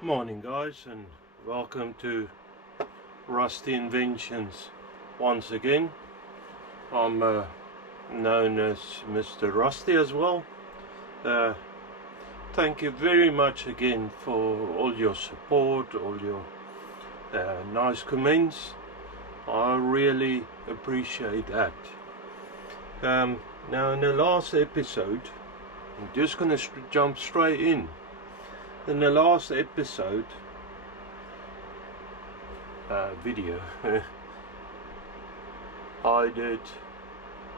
Morning guys, and welcome to Rusty Inventions once again. I'm known as Mr. Rusty as well. Thank you very much again for all your support, all your nice comments. I really appreciate that. Now in the last episode, I'm just going to jump straight in. In the last episode video I did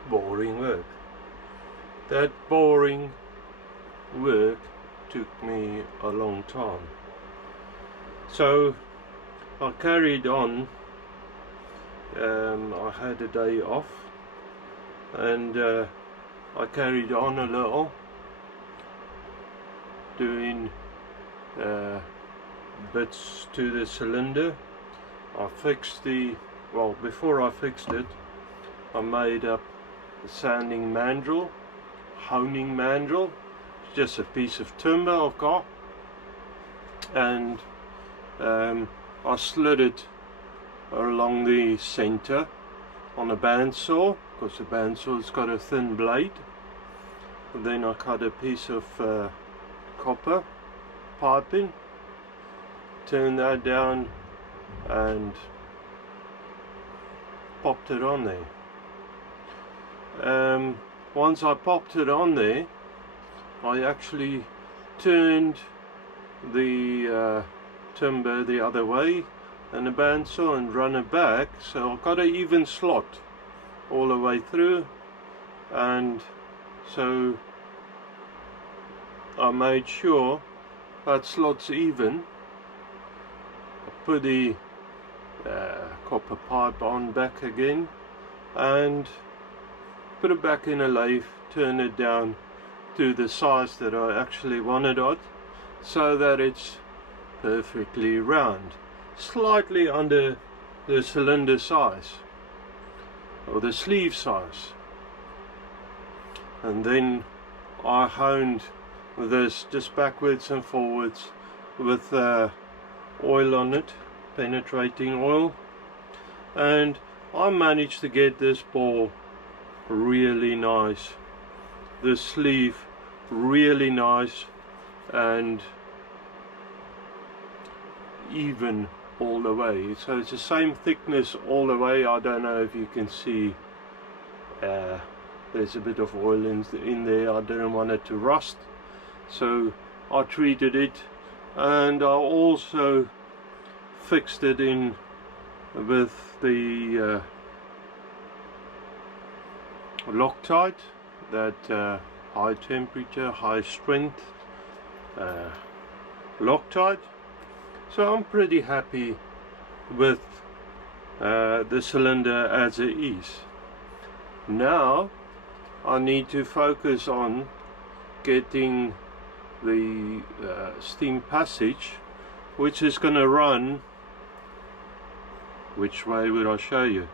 boring work. That boring work took me a long time, so I carried on. I had a day off and I carried on a little doing bits to the cylinder. I fixed before I fixed it, I made up the sanding mandrel, honing mandrel. It's just a piece of timber I've got, and I slid it along the center on a bandsaw, because the bandsaw's got a thin blade. And then I cut a piece of copper piping, turned that down and popped it on there. Once I popped it on there, I actually turned the timber the other way and the bandsaw and run it back, so I got an even slot all the way through, and so I made sure that slot's even. I put the copper pipe on back again and put it back in a lathe, turn it down to the size that I actually wanted it, so that it's perfectly round, slightly under the cylinder size or the sleeve size. And then I honed this just backwards and forwards with oil on it, penetrating oil, and I managed to get this ball really nice, the sleeve really nice and even all the way. So it's the same thickness all the way. I don't know if you can see, there's a bit of oil in there. I didn't want it to rust, so I treated it, and I also fixed it in with the Loctite, that high temperature, high strength Loctite. So I'm pretty happy with the cylinder as it is. Now I need to focus on getting the steam passage, which is going to run, which way would I show you?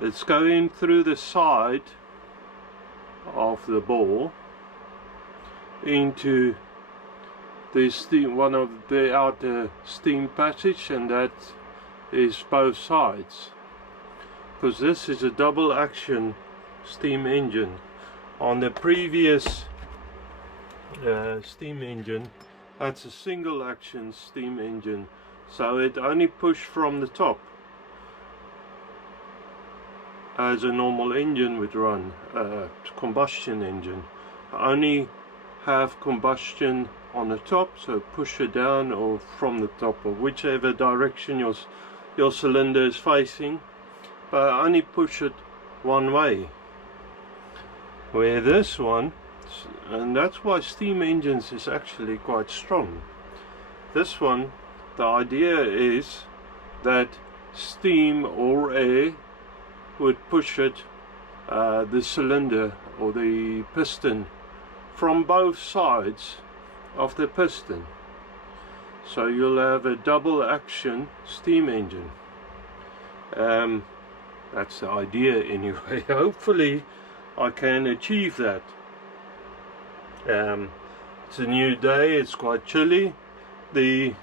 It's going through the side of the ball into the steam, one of the outer steam passage, and that is both sides, because this is a double action steam engine. On the previous steam engine, that's a single action steam engine, so it only pushed from the top as a normal engine would run. Combustion engine only have combustion on the top, so push it down or from the top, or whichever direction your cylinder is facing, but only push it one way. Where this one, and that's why steam engines is actually quite strong. This one, the idea is that steam or air would push it, the cylinder or the piston, from both sides of the piston, so you'll have a double action steam engine. That's the idea anyway. Hopefully I can achieve that. It's a new day, it's quite chilly. The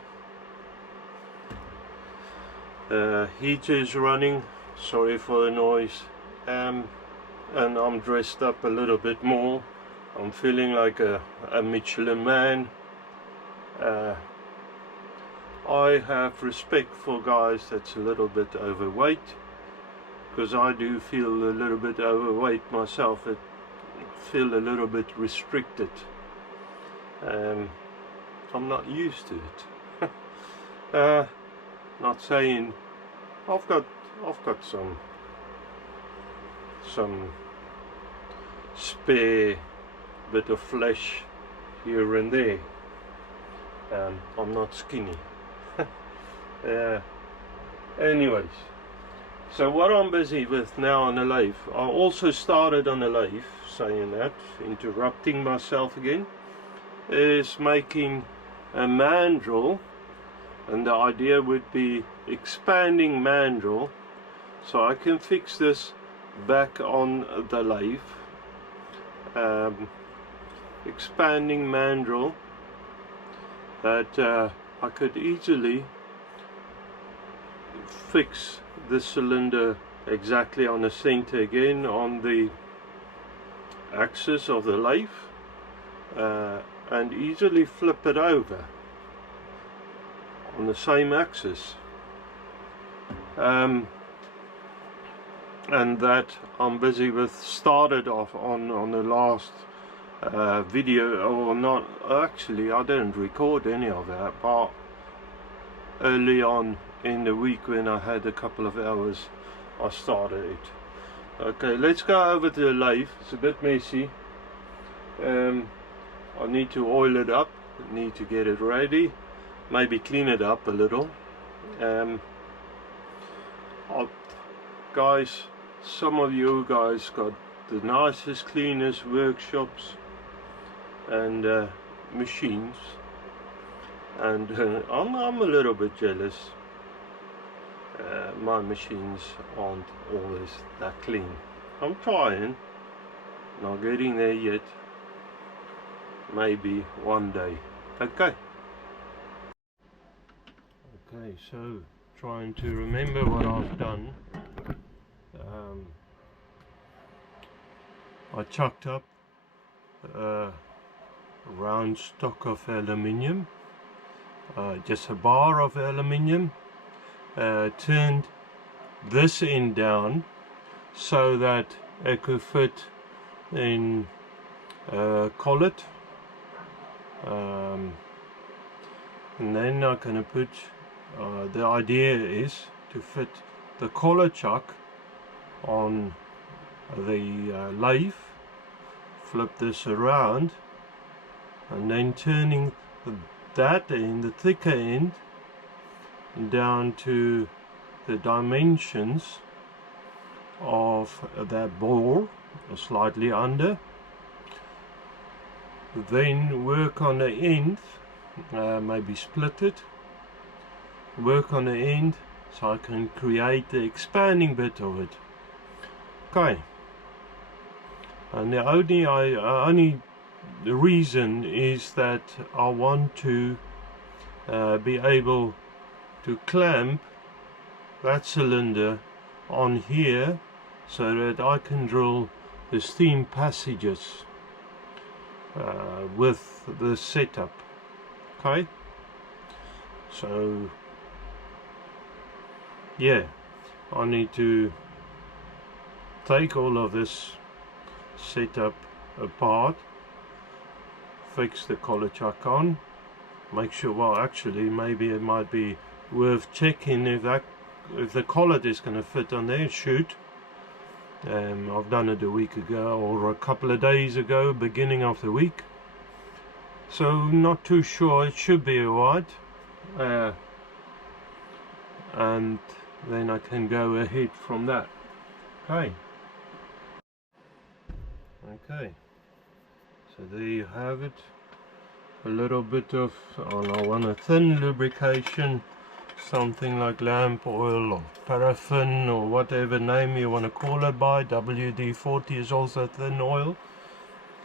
Heater is running, sorry for the noise, and I'm dressed up a little bit more. I'm feeling like a Michelin man. I have respect for guys that's a little bit overweight, because I do feel a little bit overweight myself. I feel a little bit restricted. I'm not used to it. Not saying I've got some spare bit of flesh here and there. I'm not skinny. Anyways, so what I'm busy with now on the lathe, I also started on the lathe, saying that, interrupting myself again, is making a mandrel, and the idea would be expanding mandrel so I can fix this back on the lathe. Expanding mandrel that I could easily fix the cylinder exactly on the center again on the axis of the lathe, and easily flip it over on the same axis, and that I'm busy with. Started off on the last video, or not actually, I didn't record any of that, but early on in the week when I had a couple of hours I started it. Okay, let's go over to the lathe. It's a bit messy. I need to oil it up, need to get it ready, maybe clean it up a little. Guys, some of you guys got the nicest, cleanest workshops and machines, and I'm a little bit jealous. My machines aren't always that clean. I'm trying, not getting there yet. Maybe one day. Okay, so trying to remember what I've done. I chucked up a round stock of aluminium, just a bar of aluminium, turned this end down so that it could fit in a collet, and then I'm going to put, the idea is to fit the collar chuck on the lathe, flip this around, and then turning that end, the thicker end, down to the dimensions of that bore, or slightly under. Then work on the end, maybe split it, work on the end so I can create the expanding bit of it. Okay, and the only reason is that I want to be able to clamp that cylinder on here so that I can drill the steam passages with the setup. Okay, so yeah, I need to take all of this setup apart, fix the collar chuck on, make sure, well actually maybe it might be worth checking if the collet is going to fit on there. Shoot, I've done it a week ago or a couple of days ago, beginning of the week, so not too sure. It should be alright, and then I can go ahead from that. Okay, so there you have it. A little bit of, I want a thin lubrication, something like lamp oil or paraffin or whatever name you want to call it by. WD-40 is also thin oil.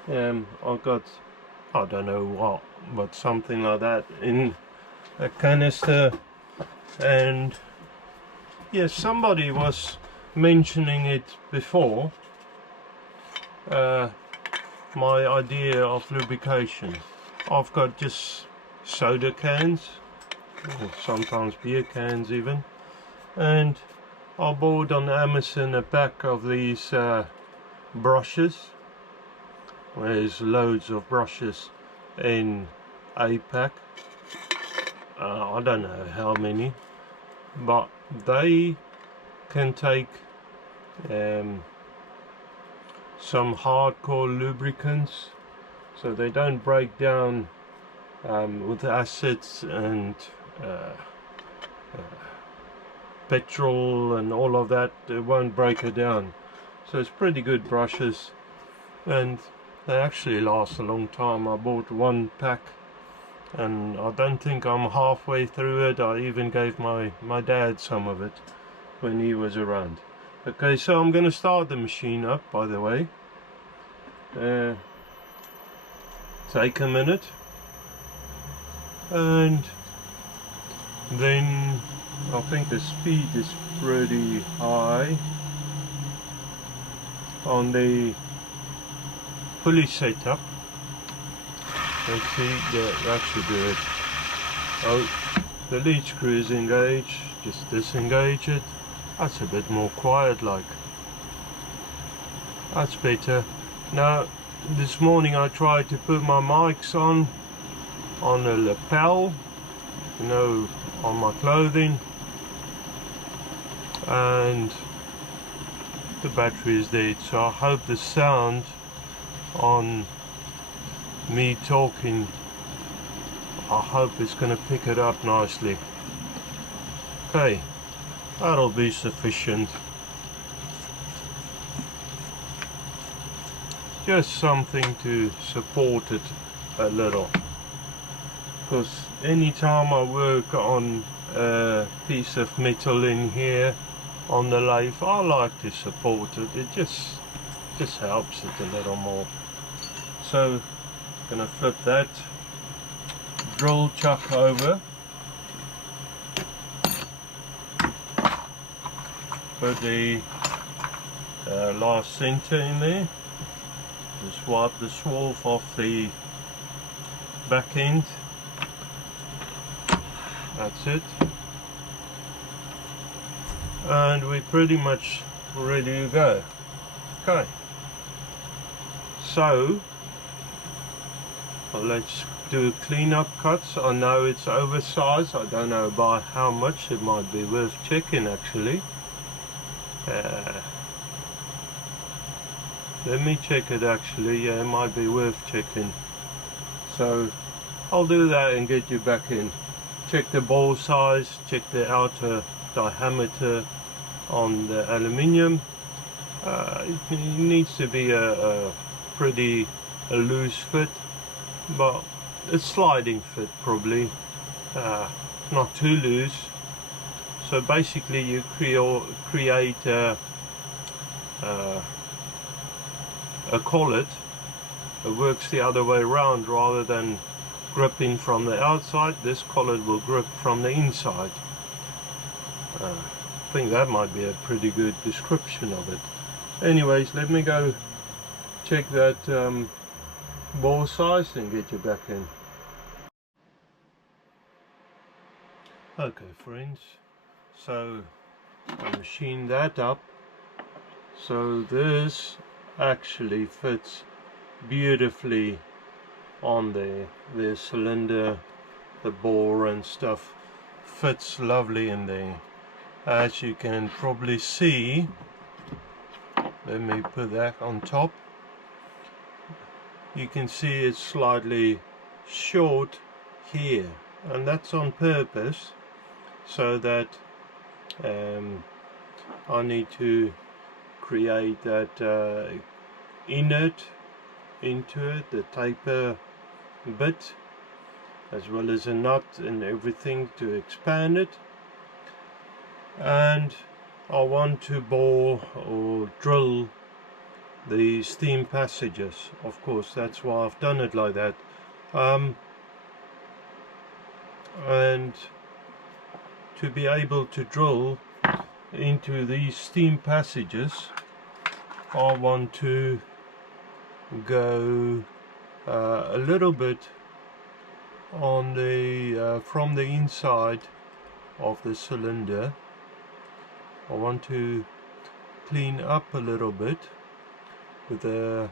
I've got, I don't know what, but something like that in a canister, and yes, somebody was mentioning it before, my idea of lubrication. I've got just soda cans, or sometimes beer cans even, and I bought on Amazon a pack of these brushes. There's loads of brushes in a pack. I don't know how many, but they can take some hardcore lubricants, so they don't break down with acids and petrol and all of that. It won't break it down, so it's pretty good brushes, and they actually last a long time. I bought one pack and I don't think I'm halfway through it. I even gave my dad some of it when he was around. Okay, so I'm going to start the machine up, by the way. Take a minute, and then I think the speed is pretty high on the pulley setup. Let's see, yeah, that should do it. Oh, the lead screw is engaged. Just disengage it. That's a bit more quiet like. That's better. Now, this morning I tried to put my mics on a lapel, you know, on my clothing, and the battery is dead, so I hope the sound on me talking, I hope it's going to pick it up nicely. Okay, that'll be sufficient. Just something to support it a little, because anytime I work on a piece of metal in here on the lathe, I like to support it. It just helps it a little more. So gonna flip that drill chuck over, put the last center in there, just wipe the swarf off the back end. That's it, and we're pretty much ready to go. Okay, so let's do cleanup cuts. I know it's oversized. I don't know by how much. It might be worth checking actually. Let me check it actually. Yeah, it might be worth checking. So I'll do that and get you back in. Check the ball size, check the outer diameter on the aluminium. It needs to be a pretty loose fit, but a sliding fit probably, not too loose. So basically you create a collet that works the other way around. Rather than gripping from the outside, this collet will grip from the inside. I think that might be a pretty good description of it. Anyways, let me go check that ball size and get you back in. Okay friends, so I machined that up, so this actually fits beautifully on there. The cylinder, the bore and stuff fits lovely in there. As you can probably see, let me put that on top. You can see it's slightly short here, and that's on purpose, so that I need to create that inert into it, the taper bit, as well as a nut and everything to expand it. And I want to bore or drill the steam passages. Of course, that's why I've done it like that. And to be able to drill, into these steam passages, I want to go a little bit on the from the inside of the cylinder. I want to clean up a little bit with a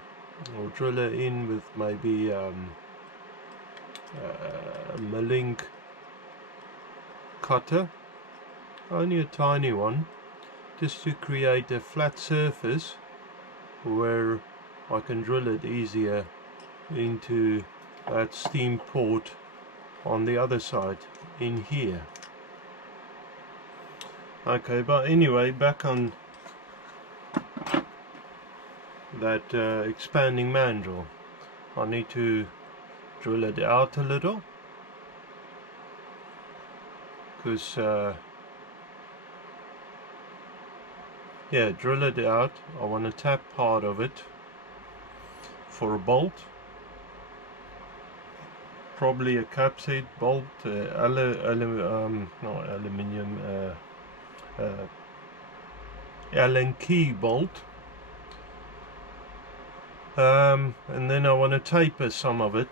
driller in with maybe a milling cutter, only a tiny one, just to create a flat surface where I can drill it easier into that steam port on the other side in here. Okay, but anyway, back on that expanding mandrel. I need to drill it out a little because yeah, drill it out. I want to tap part of it for a bolt, probably a capsate bolt, not aluminium, Allen key bolt, and then I want to taper some of it.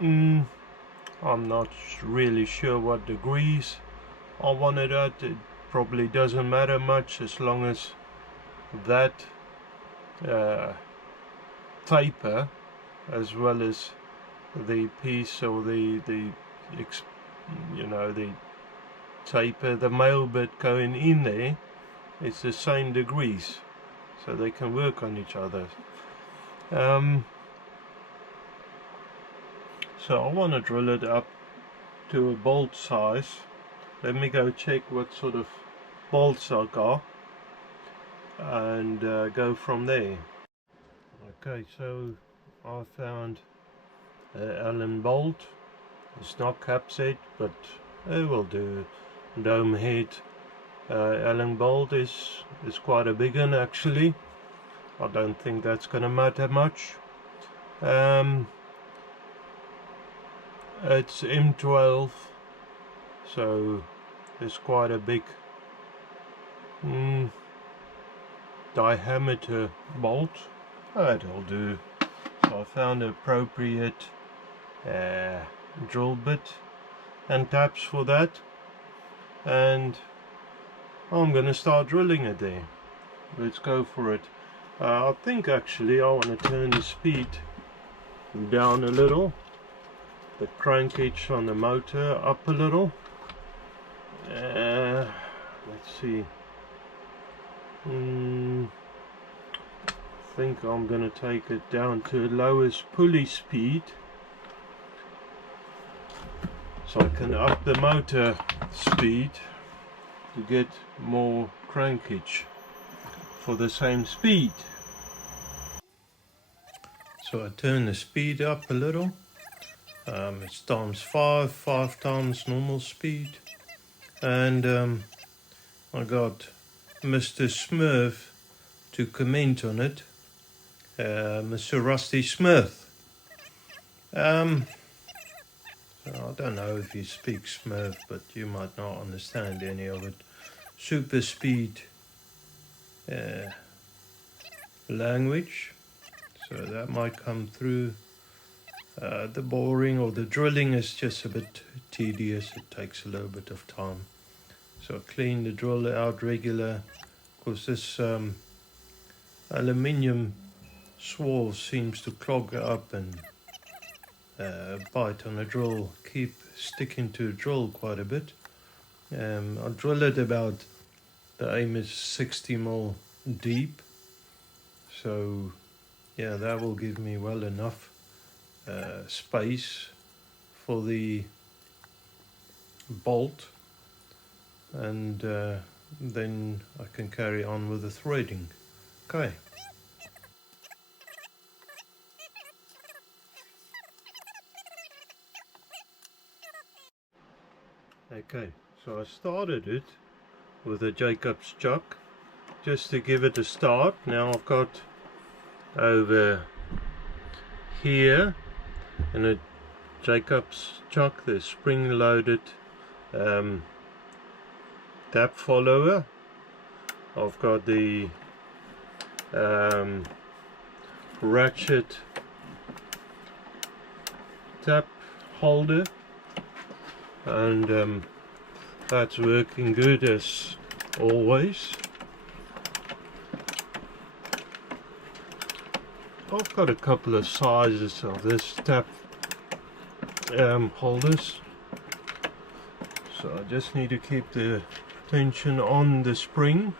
I'm not really sure what degrees I want it at. It probably doesn't matter much as long as that taper, as well as the piece or the taper, the male bit going in there, it's the same degrees, so they can work on each other. So I want to drill it up to a bolt size. Let me go check what sort of bolts I got and go from there. Okay, so I found an Allen bolt. It's not capsate, but it will do. Dome head Allen bolt is quite a big one actually. I don't think that's gonna matter much. It's M12, so it's quite a big diameter bolt. That'll do. So I found an appropriate drill bit and taps for that, and I'm gonna start drilling it there. Let's go for it. I think actually I want to turn the speed down a little, the crankage on the motor up a little. Let's see. I think I'm gonna take it down to lowest pulley speed so I can up the motor speed to get more crankage for the same speed. So I turn the speed up a little. It's times 5 times normal speed, and I got Mr. Smurf to comment on it, Mr. Rusty Smith. I don't know if you speak Smurf, but you might not understand any of it. Super speed language, so that might come through. The boring or the drilling is just a bit tedious. It takes a little bit of time. So I clean the drill out regular, because this aluminium swirl seems to clog up and bite on the drill, keep sticking to the drill quite a bit. I drill it about, the aim is 60 mil deep, so yeah, that will give me well enough space for the bolt, and then I can carry on with the threading. Okay. Okay, so I started it with a Jacob's chuck just to give it a start. Now I've got over here in a Jacob's chuck the spring-loaded tap follower. I've got the ratchet tap holder, and that's working good as always. I've got a couple of sizes of this tap holders, so I just need to keep the tension on the spring.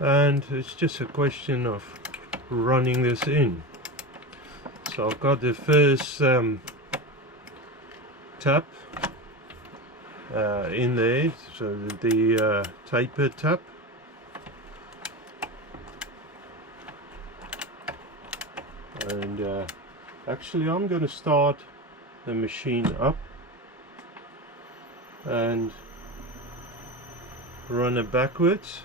And it's just a question of running this in. So I've got the first tap in there, so the taper tap. And actually I'm going to start the machine up and run it backwards,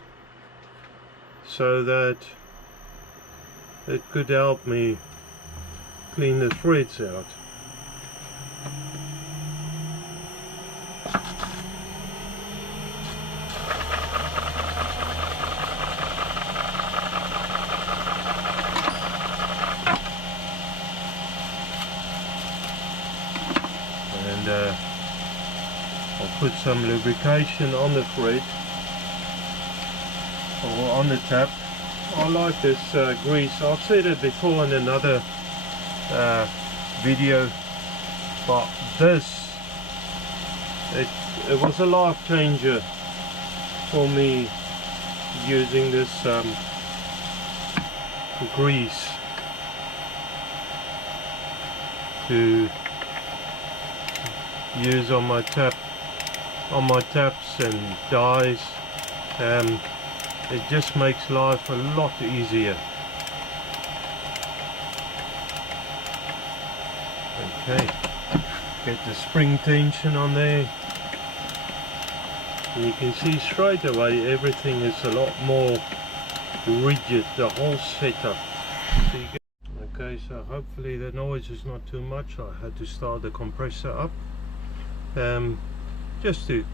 so that it could help me clean the threads out. And I'll put some lubrication on the thread or on the tap. I like this grease. I've said it before in another video, but this, it was a life changer for me, using this grease to use on my taps and dies. It just makes life a lot easier. Okay, get the spring tension on there, and you can see straight away everything is a lot more rigid, the whole setup. Okay, so hopefully the noise is not too much. I had to start the compressor up just to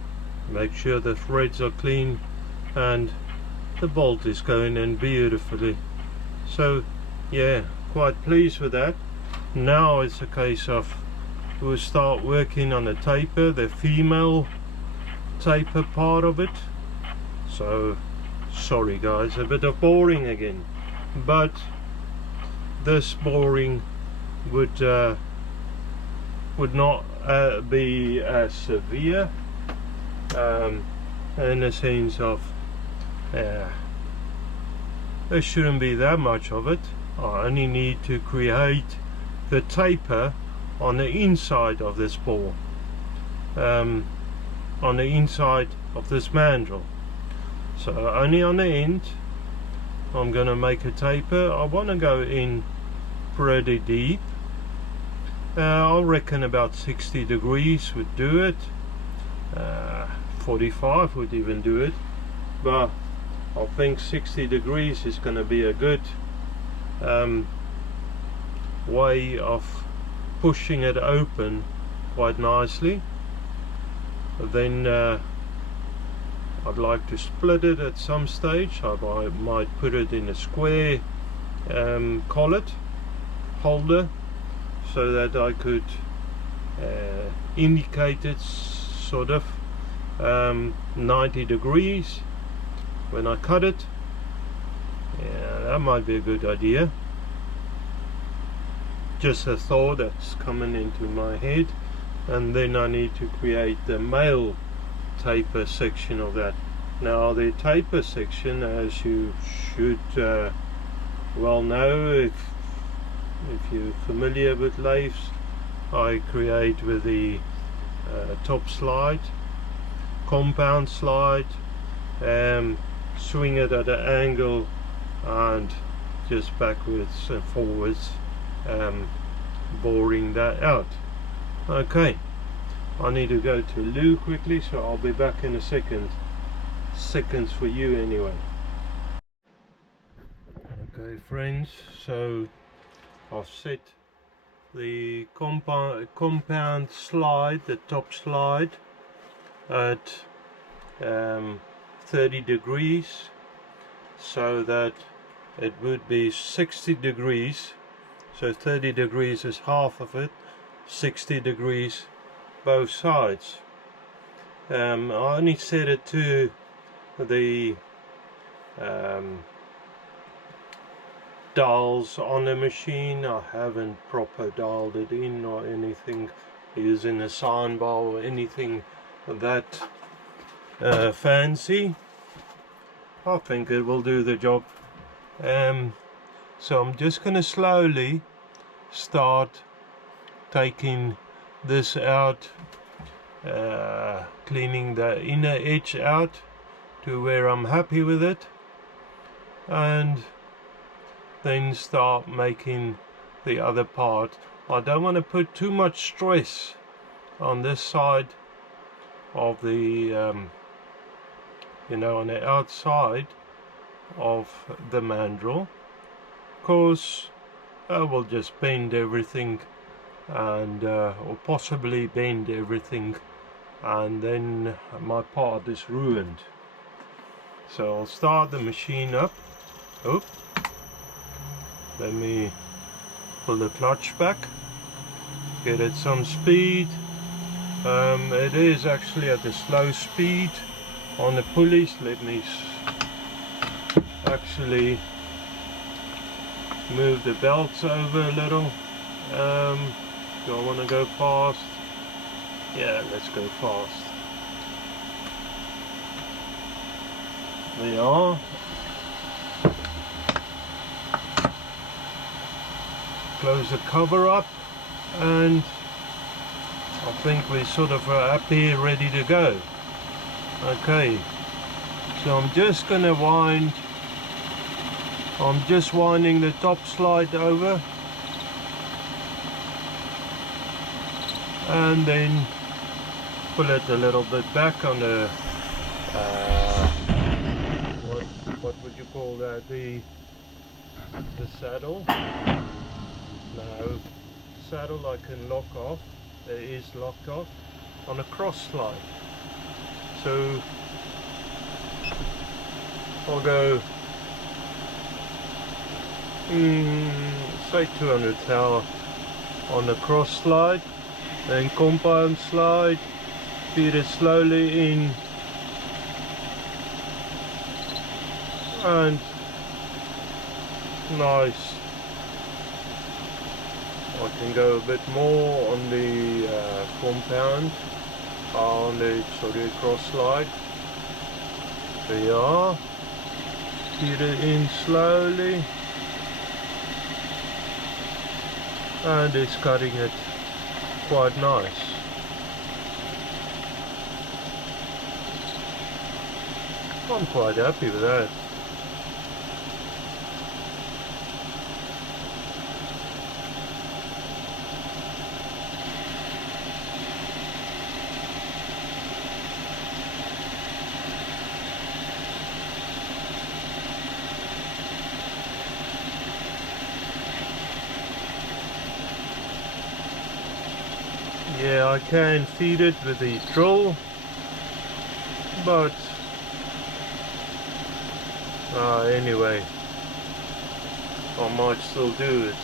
make sure the threads are clean and the bolt is going in beautifully. So yeah, quite pleased with that. Now it's a case of we'll start working on the taper, the female taper part of it. So sorry guys, a bit of boring again, but this boring would not be as severe in the sense of there shouldn't be that much of it. I only need to create the taper on the inside of this ball, on the inside of this mandrel. So only on the end I'm going to make a taper. I want to go in pretty deep. I reckon about 60 degrees would do it. 45 would even do it, but I think 60 degrees is going to be a good way of pushing it open quite nicely. Then I'd like to split it at some stage. I might put it in a square collet holder, so that I could indicate it sort of 90 degrees when I cut it. Yeah, that might be a good idea. Just a thought that's coming into my head. And then I need to create the male taper section of that. Now the taper section, as you should well know if you're familiar with lathes, I create with the top slide, compound slide, swing it at an angle and just backwards and forwards, boring that out. Okay, I need to go to loo quickly, so I'll be back in a second. Seconds for you anyway. Okay friends, so I've set the compound slide, the top slide, at 30 degrees, so that it would be 60 degrees. So 30 degrees is half of it, 60 degrees both sides. I only set it to the dials on the machine. I haven't proper dialed it in or anything using a sine bar or anything that fancy. I think it will do the job. So I'm just going to slowly start taking this out, cleaning the inner edge out to where I'm happy with it, and then start making the other part. I don't want to put too much stress on this side of the you know, on the outside of the mandrel, because I will just bend everything, and or possibly bend everything, and then my part is ruined. So I'll start the machine up. Oh, let me pull the clutch back, get it some speed. It is actually at a slow speed on the pulleys. Let me actually move the belts over a little. Do I want to go fast? Yeah, let's go fast. There you are. Close the cover up, and I think we're sort of up here ready to go. Okay, so I'm just gonna wind, I'm just winding the top slide over, and then pull it a little bit back on the what would you call that, the saddle. No, saddle I can lock off, it is locked off on a cross slide. So I'll go say 200 thou on the cross slide, then compound slide, feed it slowly in, and nice. I can go a bit more on the compound, on the cross slide. There you are. Feed it in slowly, and it's cutting it quite nice. I'm quite happy with that. Yeah, I can feed it with the drill, but anyway, I might still do it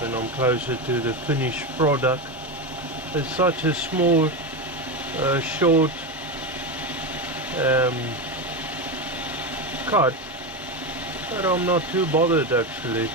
when I'm closer to the finished product. It's such a small, short cut that I'm not too bothered actually.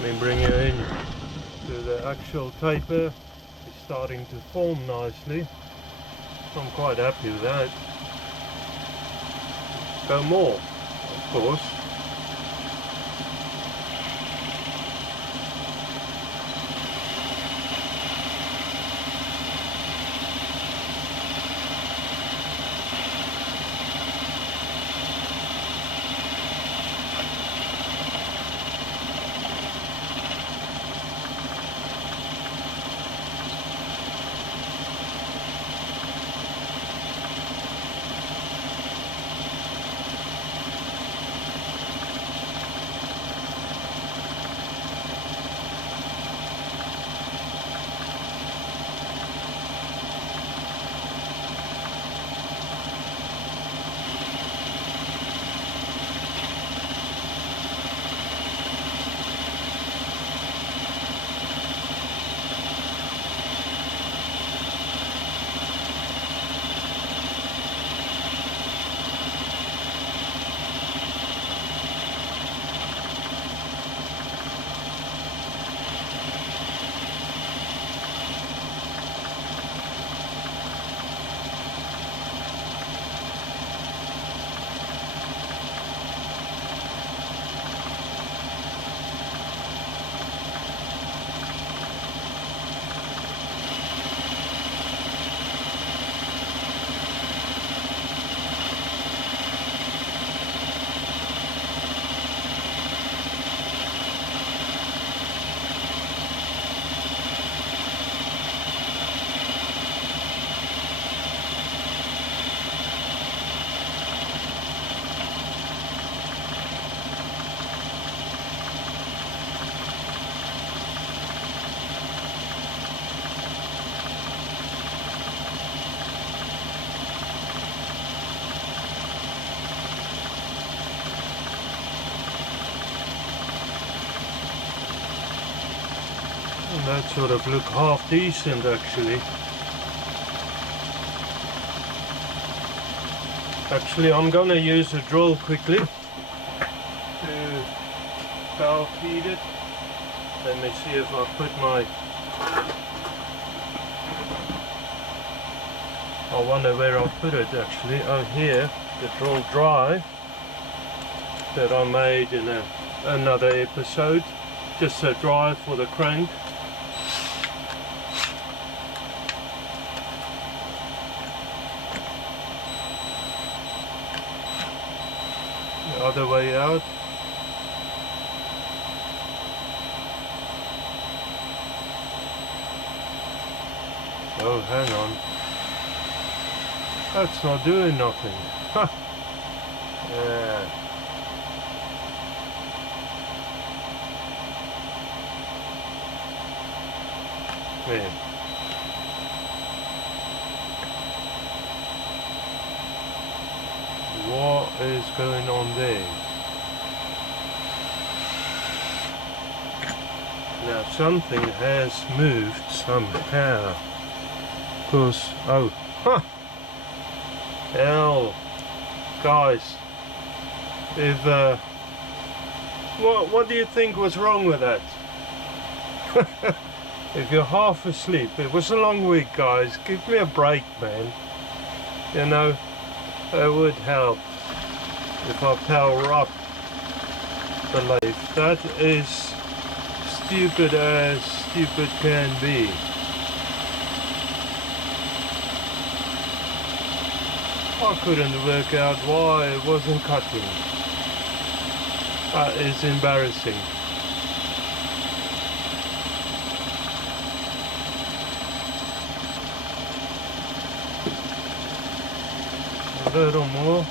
Let me bring you in to the actual taper. It's starting to form nicely. I'm quite happy with that. Go more, of course. That sort of look half decent actually. Actually, I'm gonna use a drill quickly to power feed it. Let me see if I put my... I wonder where I'll put it actually. Oh, here, the drill drive that I made in another episode. Just a drive for the crank. The other way out. Oh, hang on. That's not doing nothing. Ha! Yeah. Man. What is going on there? Now something has moved somehow. Because, oh, huh! Hell, guys, if what do you think was wrong with that? If you're half asleep, it was a long week, guys. Give me a break, man. You know, it would help if I power up the lathe. That is stupid as stupid can be. I couldn't work out why it wasn't cutting. That is embarrassing. A little more.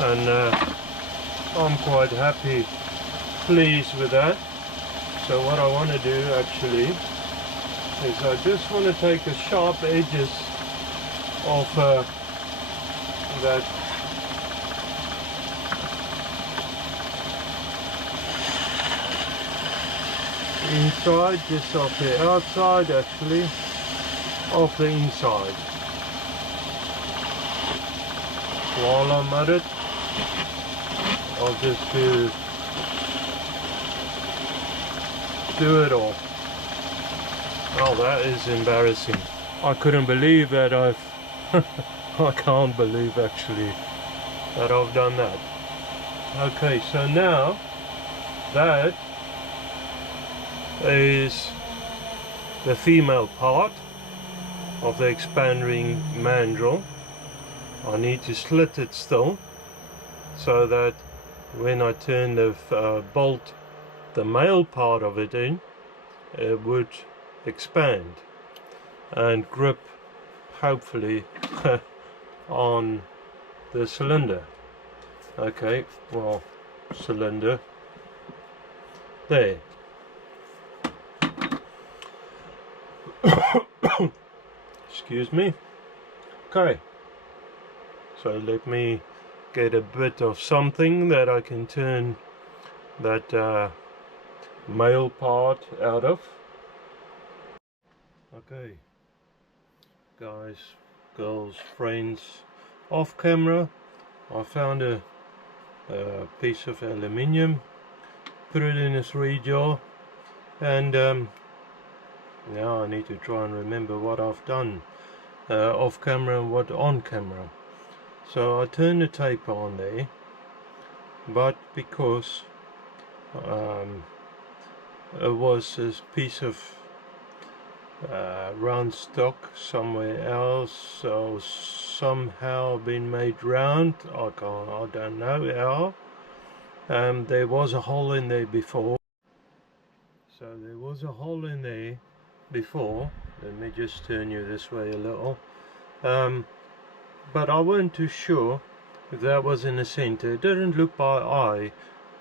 And I'm quite happy, pleased with that. So what I want to do actually is I just want to take the sharp edges of that inside, just off the outside actually, of the inside. While I'm at it, I'll just do it all. Oh, that is embarrassing. I couldn't believe that I can't believe actually that I've done that. Okay, so now that is the female part of the expanding mandrel. I need to slit it still, so that when I turn the bolt, the male part of it in, it would expand and grip hopefully on the cylinder. Okay, well, cylinder there. Excuse me. Okay, so let me get a bit of something that I can turn that male part out of. Okay, guys, girls, friends, off camera I found a piece of aluminium, put it in a 3 jar, and now I need to try and remember what I've done off camera and what on camera. So I turned the tape on there, but because it was this piece of round stock somewhere else, so somehow been made round. I don't know how. There was a hole in there before. So there was a hole in there before. Let me just turn you this way a little. But I weren't too sure if that was in the center. It didn't look by eye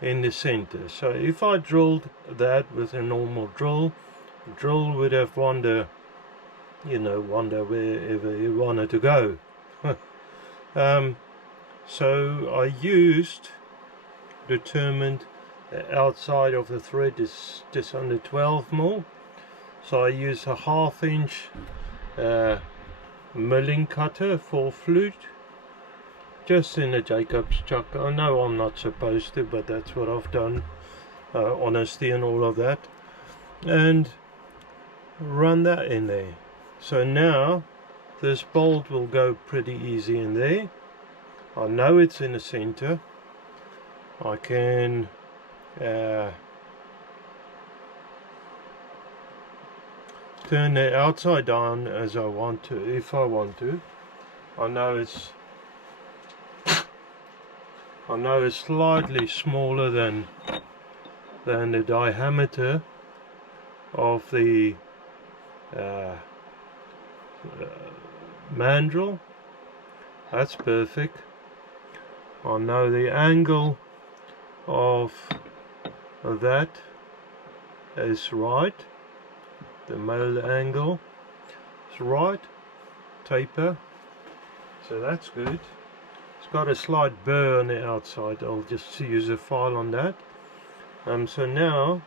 in the center. So if I drilled that with a normal drill, the drill would have wander wherever it wanted to go. So I determined the outside of the thread is just under 12 mil. So I used a 1/2 inch milling cutter for flute, just in a Jacob's chuck. I know I'm not supposed to, but that's what I've done. Honesty and all of that, and run that in there. So now this bolt will go pretty easy in there. I know it's in the center. I can turn it outside down as I want to, if I want to. I know it's slightly smaller than the diameter of the mandrel. That's perfect. I know the angle of that is right. The male angle is right. Taper. So that's good. It's got a slight burr on the outside. I'll just use a file on that. So now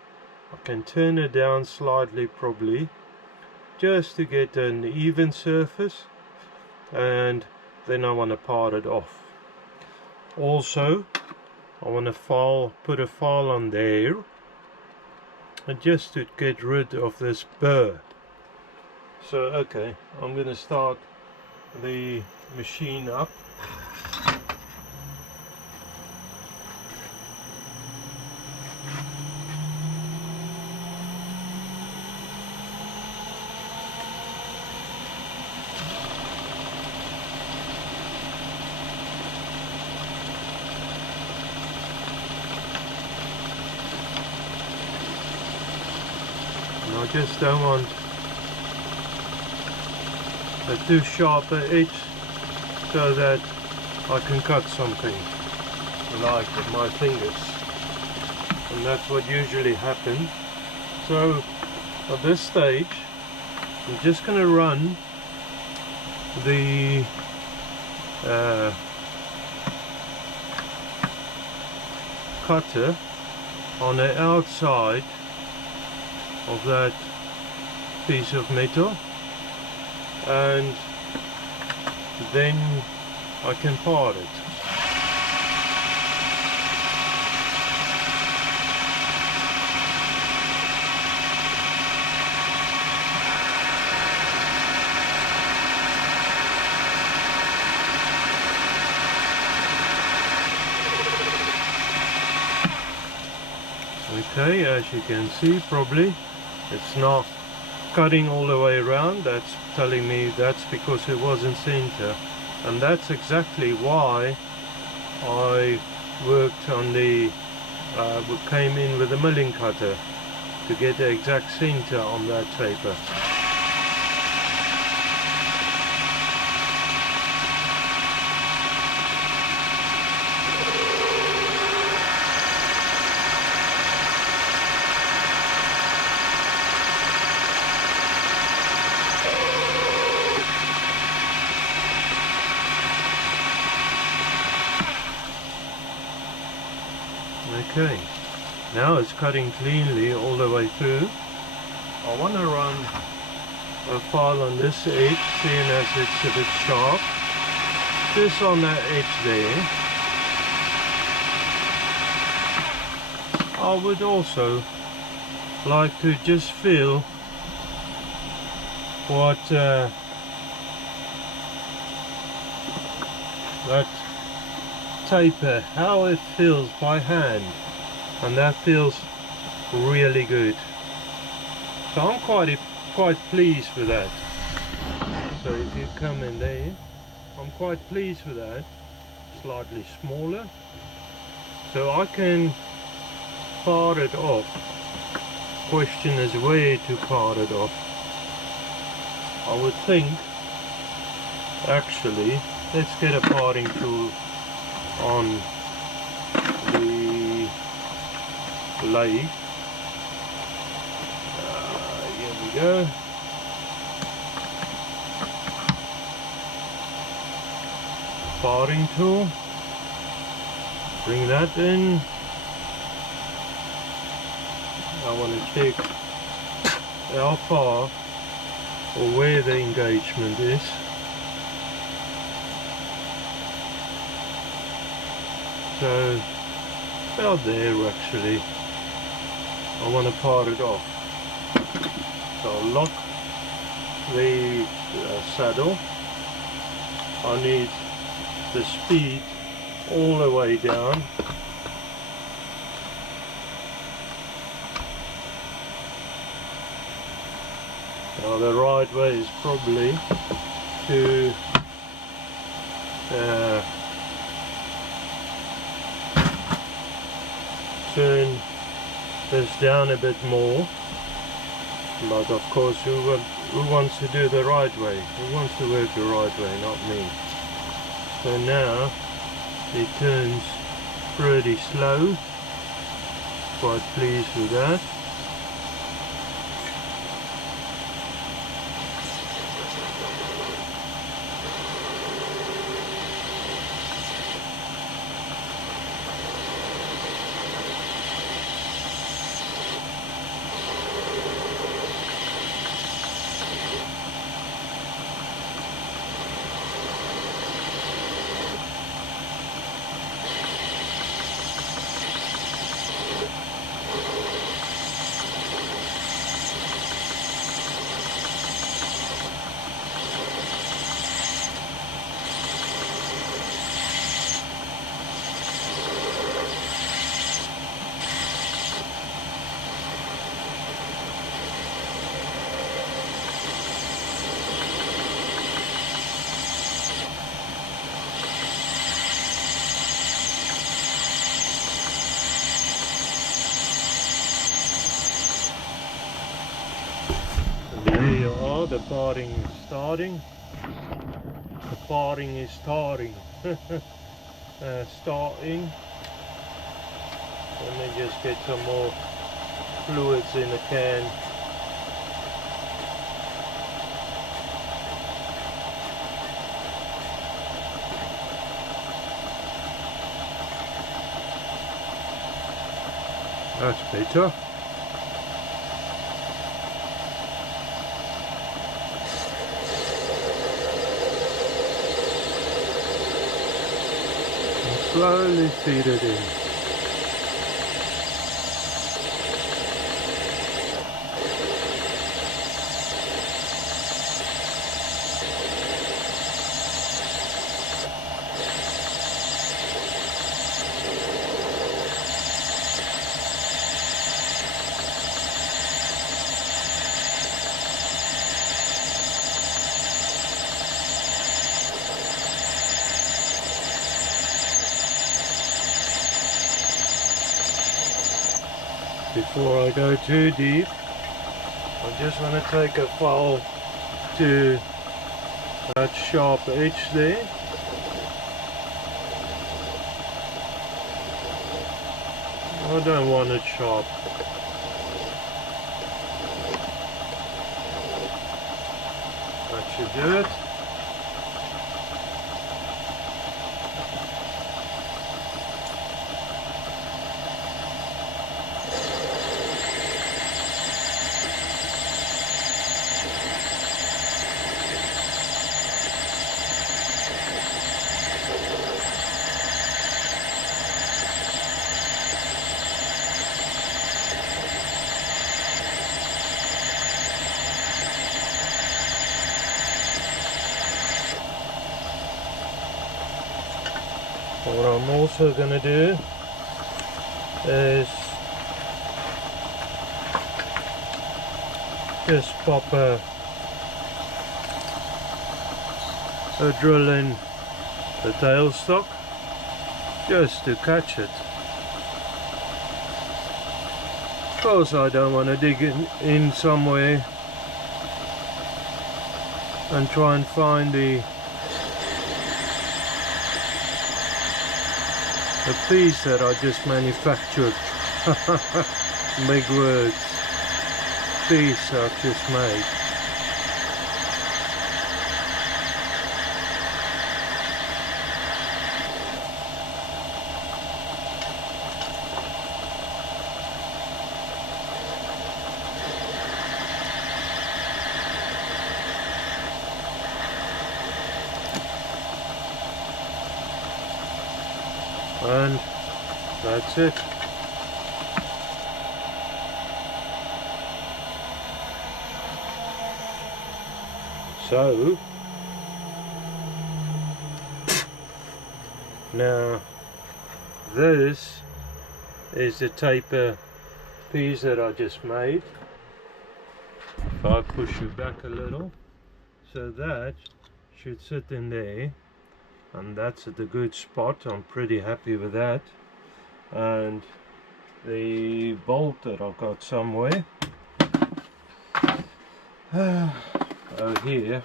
I can turn it down slightly, probably, just to get an even surface, and then I want to part it off. Also, I want to put a file on there, and just to get rid of this burr. So okay, I'm going to start the machine up. I just don't want a too sharp edge, so that I can cut something like with my fingers, and that's what usually happens. So at this stage I'm just going to run the cutter on the outside of that piece of metal, and then I can part it. Okay, as you can see, probably it's not cutting all the way around. That's telling me that's because it wasn't center, and that's exactly why I worked on the came in with a milling cutter to get the exact center on that taper. Okay, now it's cutting cleanly all the way through. I want to run a file on this edge, seeing as it's a bit sharp, just on that edge there. I would also like to just feel what that taper, how it feels by hand, and that feels really good. So I'm quite pleased with that. So if you come in there, I'm quite pleased with that. Slightly smaller, so I can part it off. Question is where to part it off. I would think, actually, let's get a parting tool on the lathe. Here we go. Parting tool. Bring that in. I want to check how far or where the engagement is. So about there actually. I want to part it off. So I'll lock the saddle. I need the speed all the way down. Now the right way is probably to turn this down a bit more, but of course who wants to do the right way? Who wants to work the right way? Not me. So now it turns pretty slow. Quite pleased with that. There you are, the parting is starting. The parting is starting. Starting. Let me just get some more fluids in the can. That's better. Slowly feed it in. Before I go too deep, I just want to take a file to that sharp edge there. I don't want it sharp. That should do it. What I'm also going to do is just pop a drill in the tailstock just to catch it. Of course I don't want to dig in somewhere and try and find the the piece that I just manufactured. Big words. Piece I've just made. And that's it. So now this is the taper piece that I just made. If I push it back a little, so that should sit in there, and that's at a good spot. I'm pretty happy with that. And the bolt that I've got somewhere over here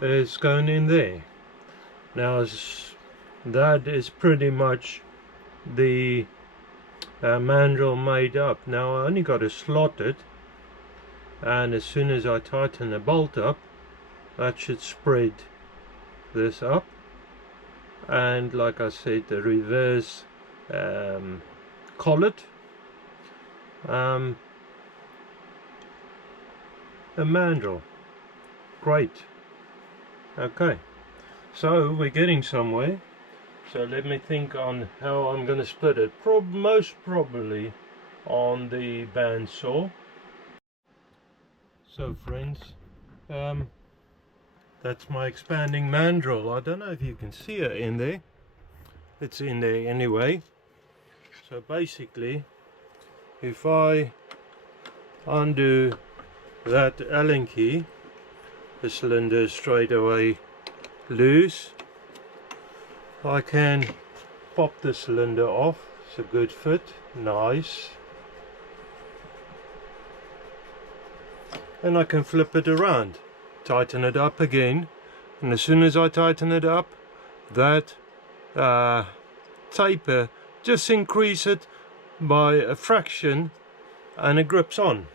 is going in there. Now that is pretty much the mandrel made up. Now I only got to slot it, and as soon as I tighten the bolt up, that should spread this up. And like I said, the reverse collet, a mandrel. Great. Okay, so we're getting somewhere. So let me think on how I'm going to split it. Most probably on the bandsaw. So friends, that's my expanding mandrel. I don't know if you can see it in there. It's in there anyway. So basically, if I undo that Allen key, the cylinder is straight away loose. I can pop the cylinder off. It's a good fit, nice. And I can flip it around, tighten it up again, and as soon as I tighten it up, that taper, just increase it by a fraction and it grips on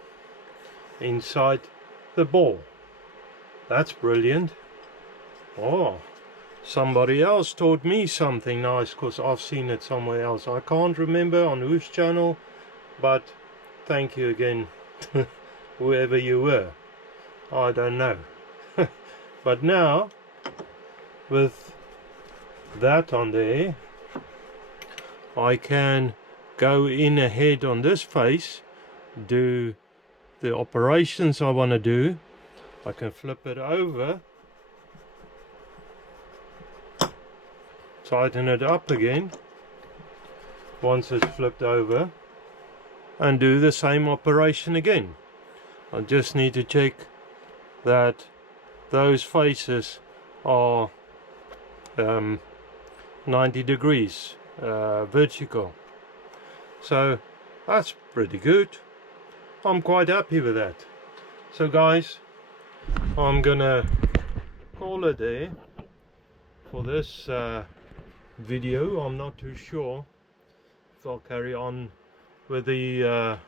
inside the ball. That's brilliant. Oh, somebody else taught me something nice, because I've seen it somewhere else. I can't remember on whose channel, but thank you again, whoever you were. I don't know. But now, with that on there, I can go in ahead on this face, do the operations I want to do. I can flip it over, tighten it up again once it's flipped over, and do the same operation again. I just need to check that those faces are 90 degrees vertical. So that's pretty good. I'm quite happy with that. So guys, I'm gonna call it there for this video. I'm not too sure if I'll carry on with the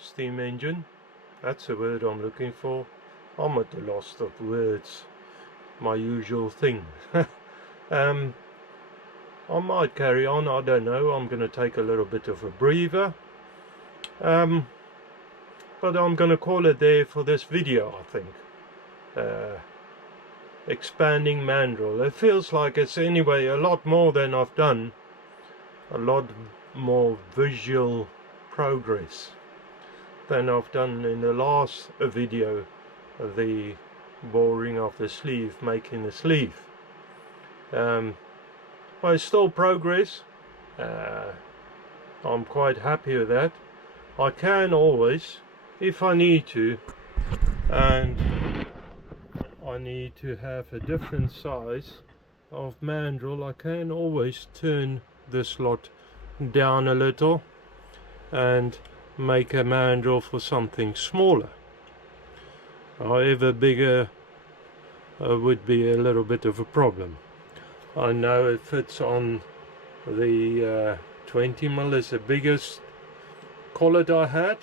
steam engine. That's the word I'm looking for. I'm at the loss of words, my usual thing. I might carry on, I don't know. I'm going to take a little bit of a breather, but I'm going to call it there for this video, I think. Expanding mandrel. It feels like it's anyway a lot more than I've done, a lot more visual progress than I've done in the last video, the boring of the sleeve, making the sleeve. But it's still progress. I'm quite happy with that. I can always, if I need to, and I need to have a different size of mandrel, I can always turn the slot down a little and make a mandrel for something smaller. However bigger would be a little bit of a problem. I know it fits on the 20mm is the biggest collet I had,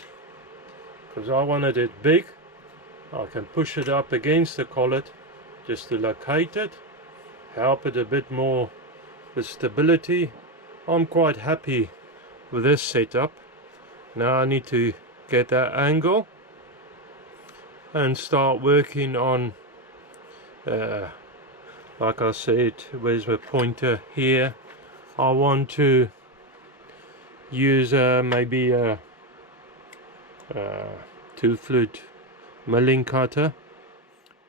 because I wanted it big. I can push it up against the collet just to locate it, help it a bit more with stability. I'm quite happy with this setup. Now I need to get that angle and start working on like I said, where's my pointer here? I want to use maybe a 2-flute milling cutter.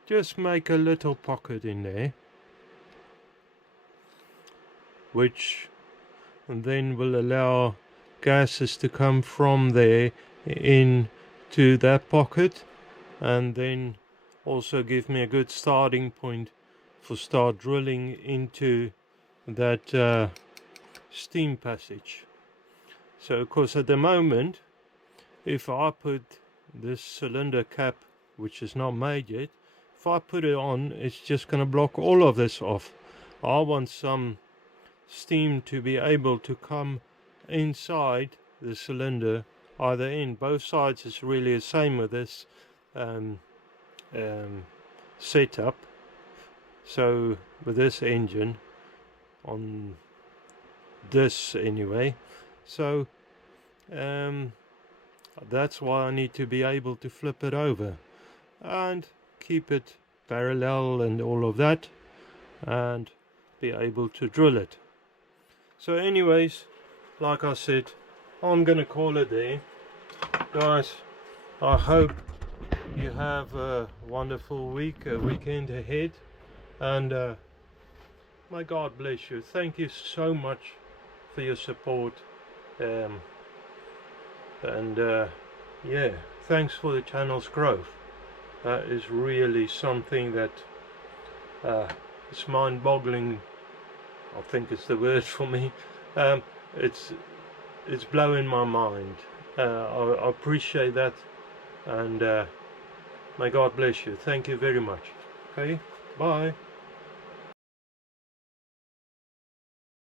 Just make a little pocket in there, which then will allow gases to come from there into that pocket, and then also give me a good starting point for start drilling into that steam passage. So of course at the moment, if I put this cylinder cap, which is not made yet, if I put it on, it's just going to block all of this off. I want some steam to be able to come inside the cylinder, either in both sides. Is really the same with this setup. So with this engine on this anyway, so that's why I need to be able to flip it over and keep it parallel and all of that, and be able to drill it. So anyways, like I said, I'm gonna call it there, guys. I hope you have a wonderful weekend ahead, and may God bless you. Thank you so much for your support, yeah, thanks for the channel's growth. That is really something that it's mind-boggling, I think is the word for me. It's blowing my mind. I appreciate that, and may God bless you. Thank you very much. Okay, bye.